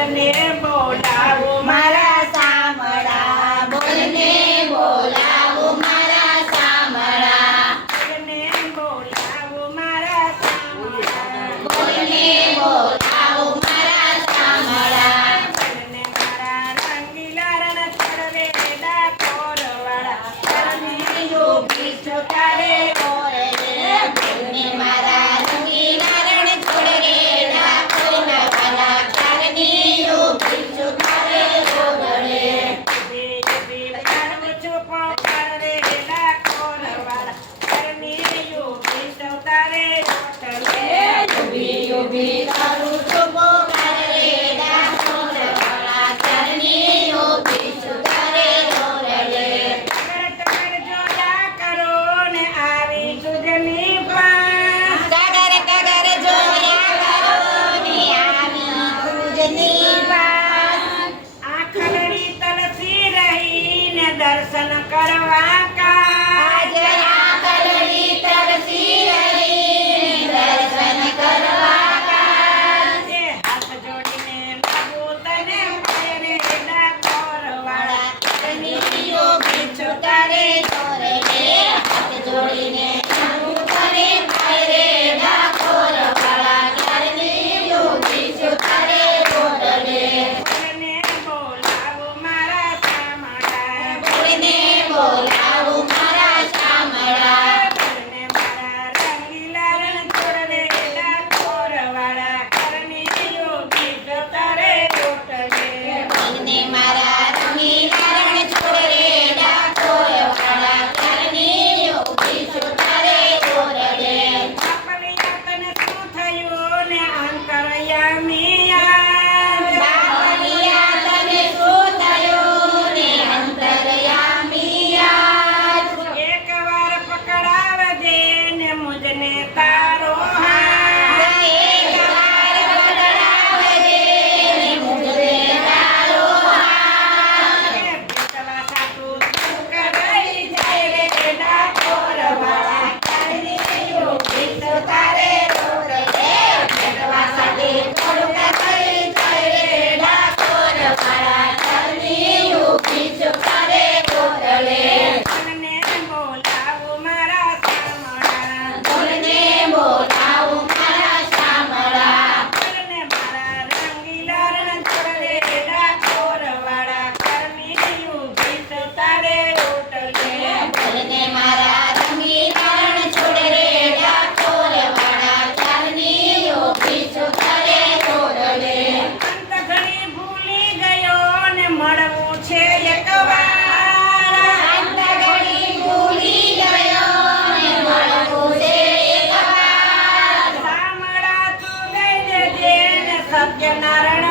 બોલને બોલાવું મારા સામળા બોલને બોલાવું મારા સામળા બોલને બોલાવું મારા સામળા બોલને બોલાવું મારા સામળા બોલને મારા રંગીલા રણ ચડવે ડાકોરવાળા ચરણી યોગી સુતારે ઓરે બોલને મારા રંગીલા રણ છોડ રે ડાકોરના વાલા ચરણી યોગી સુતારે ઓરે યુબી કરું છુપો કરે ડાકોર વાળા ચરણી યોગી સુતારે ઓરે ટગર ટગર જોયા કરો ને આવી પૂજની પાસ દર્શન કરવા આજ આંગળી તરસી રહી દર્શન કરવા કાજ હાથ જોડીને માગું તને મારે ડાકોરવાળા ચરણી યોગી સુતારે ઓરે હાથ જોડીને માગું તને મારે ડાકોર વાળા ચરણી યોગી સુતારે ઓરે બોલને બોલાવું મારા સામળા બોલને બોલાવું મારા સામળા બોલને મારા રંગીલા રણ છોડવે ડાકોરવાળા કરણી યોગી સુતારે ઓટલે બોલને મારા રંગીલા રણ છોડ રે ડાકોર વાળા ચરણી યોગી સુતારે ઓરે બાપલિયા તને શું થયું ને અંતરયામી યાદ? બાપલિયા તને શું થયું ને અંતરયામી યાદ એકવાર પકડાવજે ને મુજને તારો હાથ. એકવાર પકડાવજે ને મુજને તારો હાથ એ ભેટવા સાટું તું કરાઈ જાય રે ડાકોરવાળા કરણી યોગી સુતારે ઓરે ભેટવા સાથે થોડુંક થઈ જાય રે ડાકોર વાળા ચરણી યોગી સુતારે ઓરે બોલને બોલાવું મારા સામળા બોલને બોલાવું મારા સામળા બોલને મારા રંગીલા રણ છોડવે ડાકોરવાળા કરણી યોગી સુતારે ઓટલે બોલને મારા રંગીલા રણ છોડ રે ડાકોર વાળા ચરણી યોગી સુતારે ઓરે અંત ઘણી ભૂલી ગયો ને મળવું છે એકવાર. અંત ઘડી ભૂલી ગયો ને મળવું છે એકવાર સામળા તું ગઈ જજે ને સત્યનારાયણ